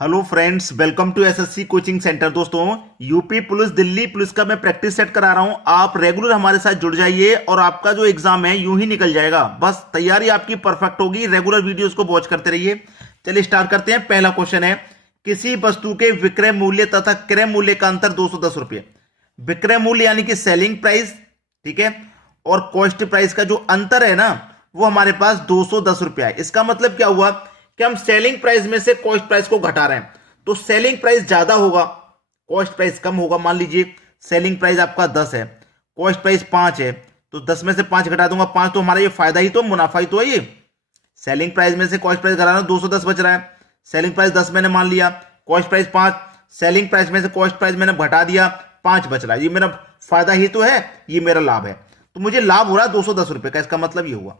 Hello friends, welcome to SSC coaching centre. दोस्तों, UP police, Delhi police का मैं practice set करा रहा हूं। आप रेगुलर हमारे साथ जुड़ जाइए और आपका जो एग्जाम है यूं ही निकल जाएगा। बस तैयारी आपकी परफेक्ट होगी। रेगुलर वीडियोस को वॉच करते रहिए। चलिए स्टार्ट करते हैं। पहला क्वेश्चन है, किसी वस्तु के विक्रय मूल्य तथा क्रय मूल्य का अंतर 210 रुपये। विक्रय मूल्य यानी कि सेलिंग प्राइस, ठीक है, और कॉस्ट प्राइस का जो अंतर है ना, वो हमारे पास 210 रुपया है। इसका मतलब क्या हुआ कि हम सेलिंग प्राइस में से कॉस्ट प्राइस को घटा रहे हैं, तो सेलिंग प्राइस ज्यादा होगा, कॉस्ट प्राइस कम होगा। मान लीजिए सेलिंग प्राइस आपका 10 है, कॉस्ट प्राइस 5 है, तो 10 में से 5 घटा दूंगा, 5 तो हमारा ये फायदा ही तो, मुनाफा ही तो है ये। सेलिंग प्राइस में से कॉस्ट प्राइस घटा रहा हूं, 210 बच रहा है। सेलिंग प्राइस 10 मैंने मान लिया, कॉस्ट प्राइस 5, सेलिंग प्राइस में से कॉस्ट प्राइस मैंने घटा दिया, 5 बच रहा है। ये मेरा फायदा ही तो है, ये मेरा लाभ है। तो मुझे लाभ हो रहा है 210 रुपए का। इसका मतलब ये हुआ,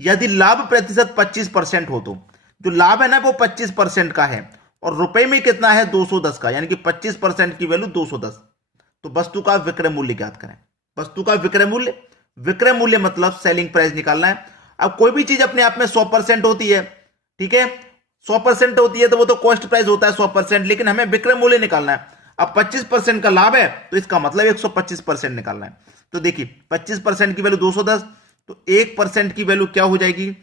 यदि लाभ प्रतिशत 25% हो, तो जो लाभ है ना वो 25% का है, और रुपए में कितना है 210 का, यानी कि 25% की वैल्यू 210। तो वस्तु का विक्रय मूल्य ज्ञात करें। वस्तु का विक्रय मूल्य, विक्रय मूल्य मतलब सेलिंग प्राइस निकालना है। अब कोई भी चीज अपने आप में 100% होती है, ठीक है, 100% होती है तो वो तो कॉस्ट प्राइस होता है 100%, लेकिन हमें विक्रय मूल्य निकालना है। अब 25% का लाभ है तो इसका मतलब 125% निकालना है। तो देखिए 25% की वैल्यू 210, तो 1% की वैल्यू क्या हो जाएगी,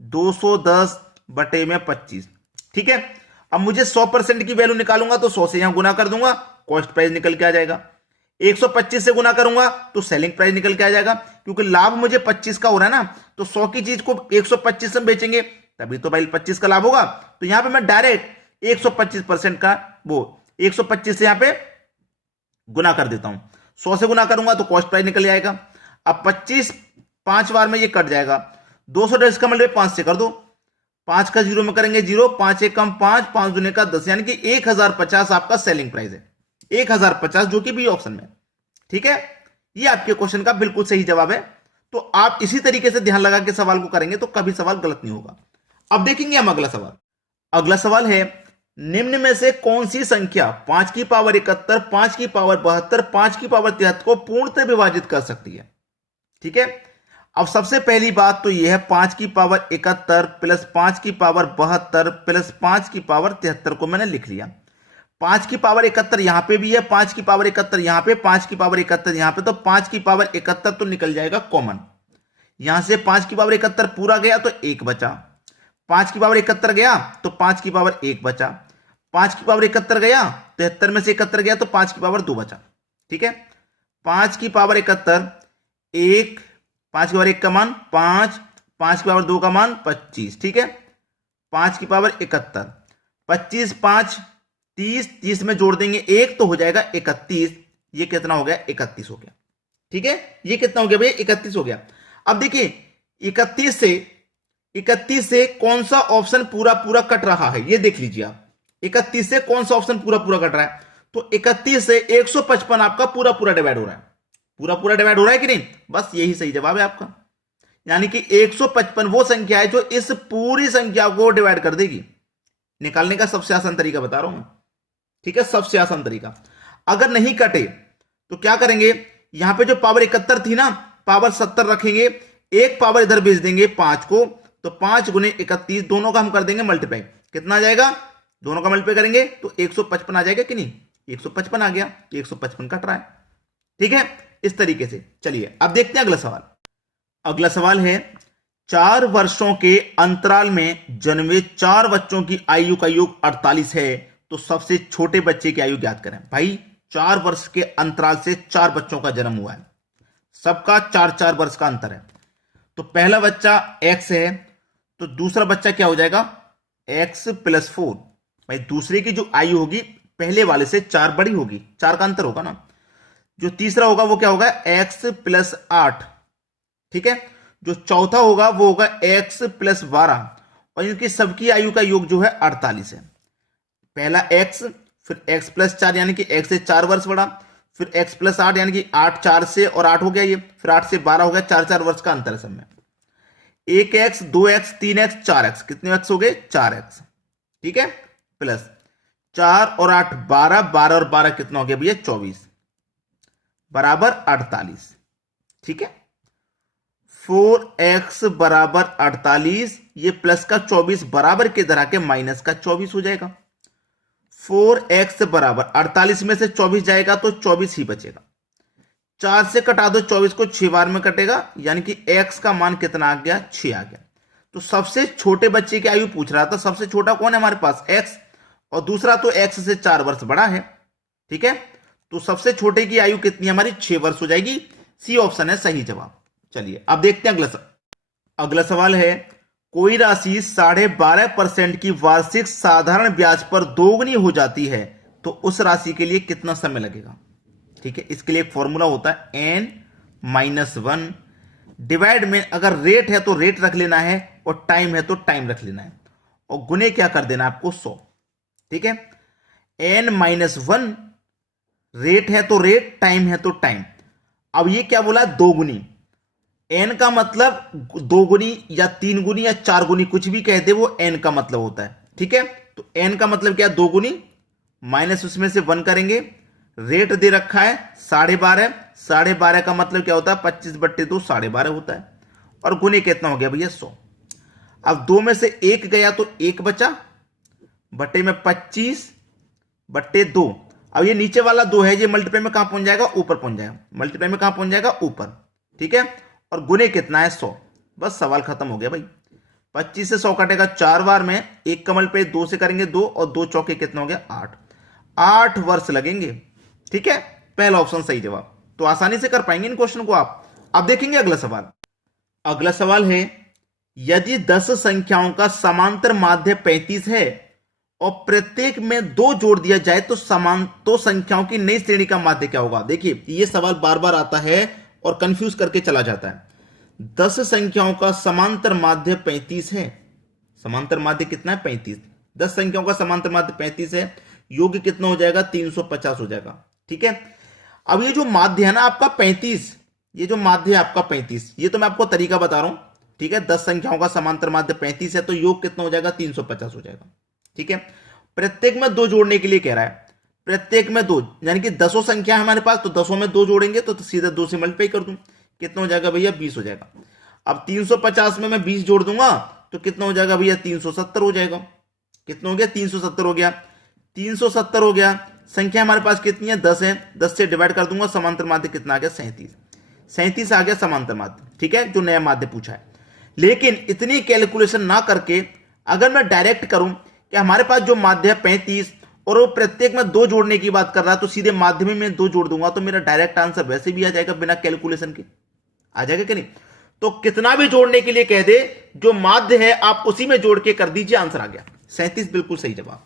210 बटे में 25, ठीक है। अब मुझे 100% की वैल्यू निकालूंगा तो 100 से यहां गुना कर दूंगा, कॉस्ट प्राइस निकल के आ जाएगा। 125 से गुना करूंगा तो सेलिंग प्राइस निकल के आ जाएगा, क्योंकि लाभ मुझे 25 का हो रहा है ना, तो 100 की चीज को 125 में बेचेंगे तभी तो भाई 25 का लाभ होगा। तो यहां पे मैं डायरेक्ट 125% का वो 125 से यहां पे गुना कर देता हूं। 100 से गुना करूंगा तो कॉस्ट प्राइस निकल जाएगा। अब 25 5 बार में ये कट जाएगा, 210 का मल्टीप्लाई 5 से कर दो, 5 का जीरो में करेंगे जीरो, 5 एक कम 5, 5 दूने का 10, यानी कि 1050 आपका सेलिंग प्राइस है। 1050 जो कि बी ऑप्शन में, ठीक है। ये आपके क्वेश्चन का बिल्कुल सही जवाब है। तो आप इसी तरीके से ध्यान लगा के सवाल को करेंगे तो कभी सवाल गलत नहीं होगा। अब देखेंगे हम अगला सवाल। अगला सवाल है, निम्न में से कौन सी संख्या 5 की पावर 71, 5 की पावर 72, 5 की पावर 73 को पूर्णतः विभाजित कर सकती है, ठीक है। अब सबसे पहली बात तो यह है 5 की पावर 71 प्लस 5 की पावर 72 प्लस 5 की पावर 73 को मैंने लिख लिया। 5 की पावर 71 यहां पे भी है, 5 की पावर 71 यहां पे, 5 की पावर 71 यहां पे, तो 5 की पावर 71 तो निकल जाएगा कॉमन। यहां से 5 की पावर 71 पूरा गया तो 1 बचा, 5 की पावर 71 गया तो 5 की पावर 1 बचा, 5 की पावर 71 गया, 73 में से 71 गया तो 5 की पावर 2 बचा, ठीक है। 5 की पावर 71, 1, 5 की पावर 1 का मान 5, 5 की पावर 2 का मान 25, ठीक है। 5 की पावर 71, 25 5 30, 30 में जोड़ देंगे 1 तो हो जाएगा 31। ये कितना हो गया, 31 हो गया, ठीक है। ये कितना हो गया भैया, 31 हो गया। अब देखिए 31 से कौन सा ऑप्शन पूरा पूरा कट रहा है, ये देख लीजिए आप। 31 से कौन सा ऑप्शन पूरा पूरा कट रहा है, तो 31 से 155 आपका पूरा पूरा डिवाइड हो रहा है। पूरा पूरा डिवाइड हो रहा है कि नहीं, बस यही सही जवाब है आपका। यानी कि 155 वो संख्या है जो इस पूरी संख्या को डिवाइड कर देगी। निकालने का सबसे आसान तरीका बता रहा हूं मैं, ठीक है, सबसे आसान तरीका। अगर नहीं कटे तो क्या करेंगे, यहां पे जो पावर 71 थी ना, पावर 70 रखेंगे, एक पावर इधर भेज देंगे 5 को, तो 5 गुने 31 दोनों का हम कर देंगे मल्टीप्लाई। कितना आ जाएगा, दोनों का मल्टीप्लाई करेंगे तो 155 आ जाएगा कि नहीं, 155 आ गया, 155 कट रहा है, ठीक है। इस तरीके से चलिए अब देखते हैं अगला सवाल। अगला सवाल है, 4 वर्षों के अंतराल में जन्मे 4 बच्चों की आयु का योग 48 है, तो सबसे छोटे बच्चे की आयु ज्ञात करें। भाई 4 वर्ष के अंतराल से 4 बच्चों का जन्म हुआ है, सबका 4-4 वर्ष का अंतर है। तो पहला बच्चा x है, तो दूसरा बच्चा क्या हो जाएगा, x प्लस 4। भाई दूसरे की जो आयु होगी पहले वाले से 4 बड़ी होगी, 4 का अंतर होगा ना। जो तीसरा होगा वो क्या होगा, x प्लस 8, ठीक है। जो चौथा होगा वो होगा x प्लस 12, और इनकी सबकी आयु का योग जो है 48 है। पहला x, फिर x प्लस 4 यानी कि x से 4 वर्ष बड़ा, फिर x प्लस 8 यानी कि 8 4 से, और 8 हो गया ये, फिर 8 से 12 हो गया, 4-4 वर्ष का अंतर है सब में। 1x 2x 3x 4x, कितने x हो गए, 4x, ठीक है, प्लस 4 और 8 12, 12 और 12 कितना हो गया भैया, 24 बराबर 48, ठीक है। 4x बराबर 48, ये प्लस का 24 बराबर के इधर आके माइनस का 24 हो जाएगा। 4x बराबर 48 में से 24 जाएगा तो 24 ही बचेगा। 4 से कटा दो 24 को, 6 बार में कटेगा, यानी कि x का मान कितना आ गया, 6 आ गया। तो सबसे छोटे बच्चे की आयु पूछ रहा था, सबसे छोटा कौन है हमारे पास, x, और दूसरा तो x से 4 वर्ष बड़ा है। ठीक है, तो सबसे छोटे की आयु कितनी हमारी, 6 वर्ष हो जाएगी। सी ऑप्शन है सही जवाब। चलिए अब देखते हैं अगला सवाल है, कोई राशि 12.5% की वार्षिक साधारण ब्याज पर दोगुनी हो जाती है तो उस राशि के लिए कितना समय लगेगा। ठीक है, इसके लिए एक फॉर्मूला होता है n-1 डिवाइड में, अगर रेट है तो रेट रख लेना है और टाइम है तो टाइम रख लेना है, और गुने क्या कर देना आपको 100। ठीक है, n-1 रेट है तो रेट, टाइम है तो टाइम। अब ये क्या बोला, दोगुनी। n का मतलब दो गुनी या 3 गुनी या 4 गुनी, कुछ भी कहते वो n का मतलब होता है। ठीक है, तो n का मतलब क्या, 2 गुनी, माइनस उसमें से 1 करेंगे। रेट दे रखा है 12.5, 12.5 का मतलब क्या होता है, 25/2 12.5 होता है, और गुने कितना हो गया भैया, 100। अब 2 में से 1 गया तो 1 बचा, बटे में 25/2। अब ये नीचे वाला 2 है, ये मल्टीप्लाई में कहां पहुंच जाएगा, ऊपर पहुंच जाएगा। मल्टीप्लाई में कहां पहुंच जाएगा, ऊपर। ठीक है, और गुने कितना है, 100। बस सवाल खत्म हो गया भाई। 25 से 100 कटेगा 4 बार में, 1 कमल पे 2 से करेंगे 2, और 2 चौके कितना हो गया, 8। 8 वर्ष लगेंगे। ठीक है, पहला ऑप्शन सही जवाब। तो आसानी से कर पाएंगे इन क्वेश्चन को आप। अब देखेंगे अगला सवाल। अगला सवाल है, यदि 10 संख्याओं का समांतर माध्य 35 है और प्रत्येक में 2 जोड़ दिया जाए तो संख्याओं की नई श्रेणी का माध्य क्या होगा। देखिए ये सवाल बार बार आता है और कंफ्यूज करके चला जाता है। 10 संख्याओं का समांतर माध्य 35 है, समांतर माध्य कितना है, 35। 10 संख्याओं का समांतर माध्य 35 है, योग कितना हो जाएगा, 350 हो जाएगा। ठीक है, अब ये जो माध्य है ना आपका 35, ये जो माध्य है आपका 35, ये तो मैं आपको तरीका बता रहा हूं। ठीक है, 10 संख्याओं का समांतर माध्य 35 है तो योग कितना हो जाएगा, 350 हो जाएगा। ठीक है, प्रत्येक में 2 जोड़ने के लिए कह रहा है, प्रत्येक में 2, यानी कि 10 संख्या है हमारे पास, तो 10 में 2 जोड़ेंगे तो सीधे 2 से मल्टीप्लाई कर दूं, कितना हो जाएगा भैया, 20 हो जाएगा। अब 350 में मैं 20 जोड़ दूंगा तो कितना हो जाएगा भैया, 370 हो जाएगा। कितना हो गया, 370 हो गया। 370 हो गया, संख्या हमारे पास कितनी है, 10 है, 10 से डिवाइड कर दूंगा, समांतर माध्य कितना आ गया, 37। 37 आ गया समांतर माध्य। ठीक है, जो नया माध्य पूछा है। लेकिन इतनी कैलकुलेशन ना करके अगर मैं डायरेक्ट करूं कि हमारे पास जो माध्य है 35 और वो प्रत्येक में 2 जोड़ने की बात कर रहा है, तो सीधे माध्यम में 2 जोड़ दूंगा तो मेरा डायरेक्ट आंसर वैसे भी आ जाएगा, बिना कैलकुलेशन के आ जाएगा कि नहीं। तो कितना भी जोड़ने के लिए कह दे, जो माध्य है आप उसी में जोड़ के कर दीजिए, आंसर आ गया 37, बिल्कुल सही जवाब।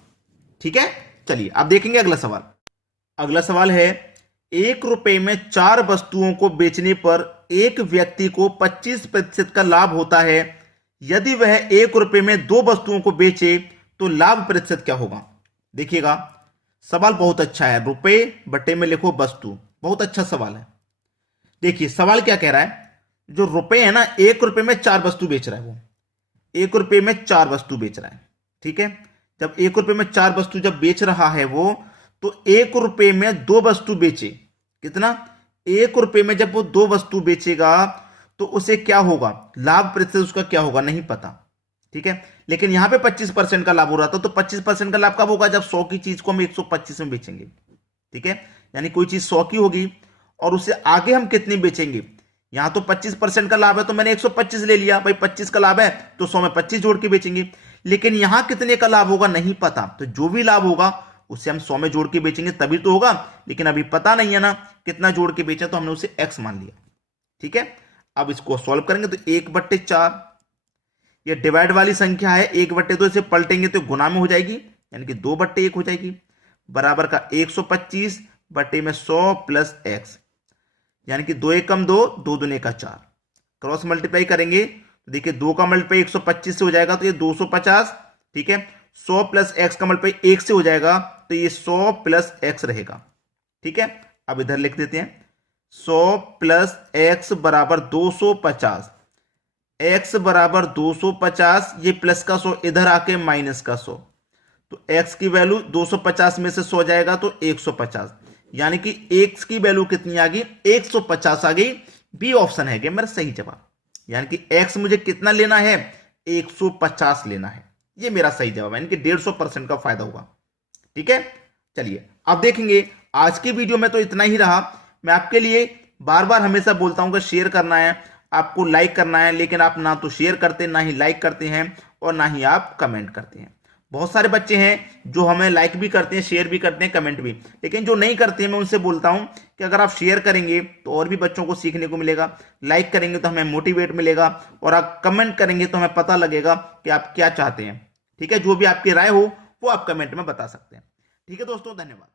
ठीक है, चलिए अब देखेंगे अगला सवाल। अगला सवाल है, 1 रुपए में 4 वस्तुओं को बेचने पर एक व्यक्ति को 25% का लाभ होता है। यदि वह 1 रुपए में 2 वस्तुओं को बेचे तो लाभ प्रतिशत क्या होगा। देखिएगा सवाल बहुत अच्छा है, रुपए बटे में लिखो वस्तु, बहुत अच्छा सवाल है। देखिए सवाल क्या कह रहा है, जो रुपए है ना, 1 रुपए में 4 वस्तु बेच रहा है, वो 1 रुपए में 4 वस्तु बेच रहा है। ठीक है, जब 1 रुपए में 4 वस्तु जब बेच रहा है वो, तो 1 रुपए में 2 वस्तु बेचे, कितना, 1 रुपए में जब वो 2 वस्तु बेचेगा तो उसे क्या होगा, लाभ प्रतिशत उसका क्या होगा, नहीं पता। ठीक है, लेकिन यहां पे 25% का लाभ हो रहा था, तो 25% का लाभ कब होगा, जब 100 की चीज को हम 125 में बेचेंगे। ठीक है, यानी कोई चीज 100 की होगी और उससे आगे हम कितनी बेचेंगे। यहां तो 25% का लाभ है तो मैंने 125 ले लिया, भाई 25 का लाभ है तो 100 में 25 जोड़ के बेचेंगे। लेकिन यहां कितने का लाभ होगा नहीं पता, तो जो भी लाभ होगा उससे हम 100 में जोड़ के बेचेंगे तभी तो होगा, लेकिन अभी पता नहीं है ना कितना जोड़ के बेचा, तो हमने उसे x मान लिया। ठीक है, अब इसको सॉल्व करेंगे तो 1/4, ये डिवाइड वाली संख्या है, 1/2 इसे पलटेंगे तो गुना में हो जाएगी, यानी कि 2/1 हो जाएगी, बराबर का 125 बटे में 100 प्लस x, यानी कि 2 1 कम 2, 2 दूने का 4, क्रॉस मल्टीप्लाई करेंगे तो देखिए 2 का मल्टीप्लाई 125 से हो जाएगा तो ये 250। ठीक है, 100 प्लस x का मल्टीप्लाई 1 से हो जाएगा तो ये 100 प्लस x रहेगा। ठीक है, अब इधर लिख देते हैं 100 प्लस x बराबर 250, x बराबर 250, ये प्लस का 100 इधर आके माइनस का 100, तो x की वैल्यू 250 में से 100 जाएगा तो 150, यानी कि x की वैल्यू कितनी आ गई, 150 आ गई। बी ऑप्शन है मेरा सही जवाब, यानी कि x मुझे कितना लेना है, 150 लेना है, ये मेरा सही जवाब है, यानी कि 150% का फायदा होगा। ठीक है, चलिए अब देखेंगे। आज की वीडियो में तो इतना ही रहा। मैं आपके लिए बार बार हमेशा बोलता हूं कि शेयर करना है, आपको लाइक करना है, लेकिन आप ना तो शेयर करते, ना ही लाइक करते हैं और ना ही आप कमेंट करते हैं। बहुत सारे बच्चे हैं जो हमें लाइक भी करते हैं, शेयर भी करते हैं, कमेंट भी, लेकिन जो नहीं करते हैं मैं उनसे बोलता हूं कि अगर आप शेयर करेंगे तो और भी बच्चों को सीखने को मिलेगा, लाइक करेंगे तो हमें मोटिवेट मिलेगा, और आप कमेंट करेंगे तो हमें पता लगेगा कि आप क्या चाहते हैं। ठीक है, जो भी आपकी राय हो वो आप कमेंट में बता सकते हैं। ठीक है दोस्तों, धन्यवाद।